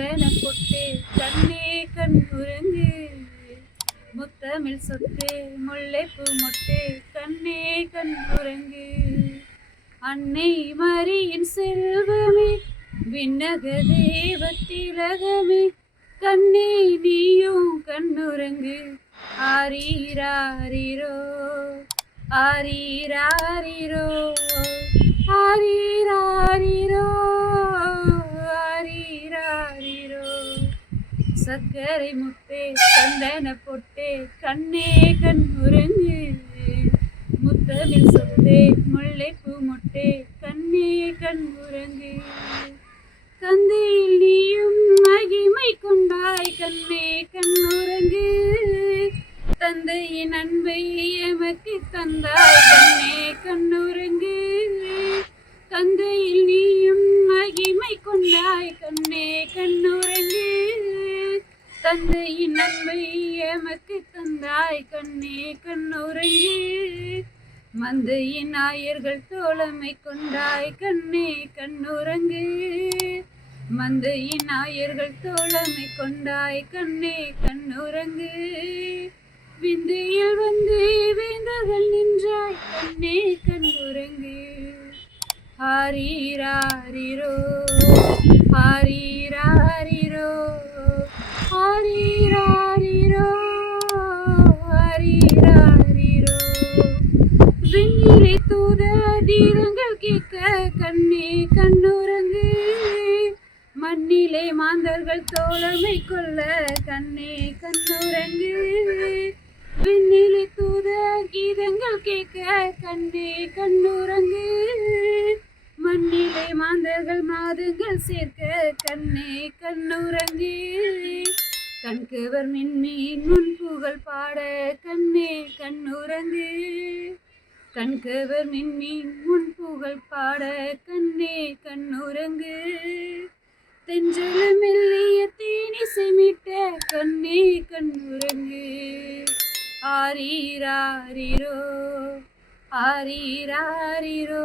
சந்தன பொட்டே கண்ணே கண்ணுறங்கு, முத்தமிழ் சொத்தே முல்லைப்பூ மொட்டே கண்ணே கண்ணுறங்கு. அன்னை மரியின் செல்வமே விண்ணக தேவ திலகமே கண்ணே நீயும் கண்ணுறங்கு. ஆரீராரிரோ ஆரீராரிரோ ஆரீராரிரோ ஆரீராரிரோ. சர்க்கரை முட்டே சந்தன பொட்டே கண்ணே கண்ணுறங்கு, முத்தமிழ் சொத்தே முல்லைப்பூ மொட்டே கண்ணே கண்ணுறங்கு. தந்தையில் நீயும் மகிமை கொண்டாய் கண்ணே கண்ணுறங்கு, தந்தையின் அன்பை எமக்கு தந்தாய் கண்ணே கண்ணுறங்கு. தந்தையில் நீயும் மகிமை கொண்டாய் கண்ணே கண்ணுறங்கு, தந்தையின் அன்பை எமக்கு தந்தாய் கண்ணே கண்ணுறங்கு. மந்தையின் ஆயர்கள் தோழமை கொண்டாய் கண்ணே கண்ணுறங்கு, மந்தையின் ஆயர்கள் தோழமை கொண்டாய் கண்ணே கண்ணுறங்கு. விந்தையில் வந்து வேந்தர்கள் நின்றாய் கண்ணே கண்ணுறங்கு. ஆரீராரிரோ ஆரீராரிரோ ஆரீராரிரோ ஆரீராரிரோ. விண்ணிலே தூத தீரங்கள் கேட்க கண்ணே கண்ணுறங்கு, மண்ணிலே மாந்தர்கள் தோழமை கொள்ள கண்ணே கண்ணுறங்கு. விண்ணிலே தூத கீதங்கள் கேட்க கண்ணே கண்ணுறங்கு, மண்ணிலே மாந்தர்கள் மாதங்கள் சேர்க்க கண்ணே கண்ணுறங்கு. கண்கவர் மின்மீன் முன் புகழ் பாட கண்ணே கண்ணுறங்கு, கண்கவர் மின்மீன் முன் புகழ் பாட கண்ணே கண்ணுறங்கு. தென்றல மெல்லிய தேனிசை மீட்ட கண்ணே கண்ணுறங்கு. ஆரீராரிரோ ஆரீராரிரோ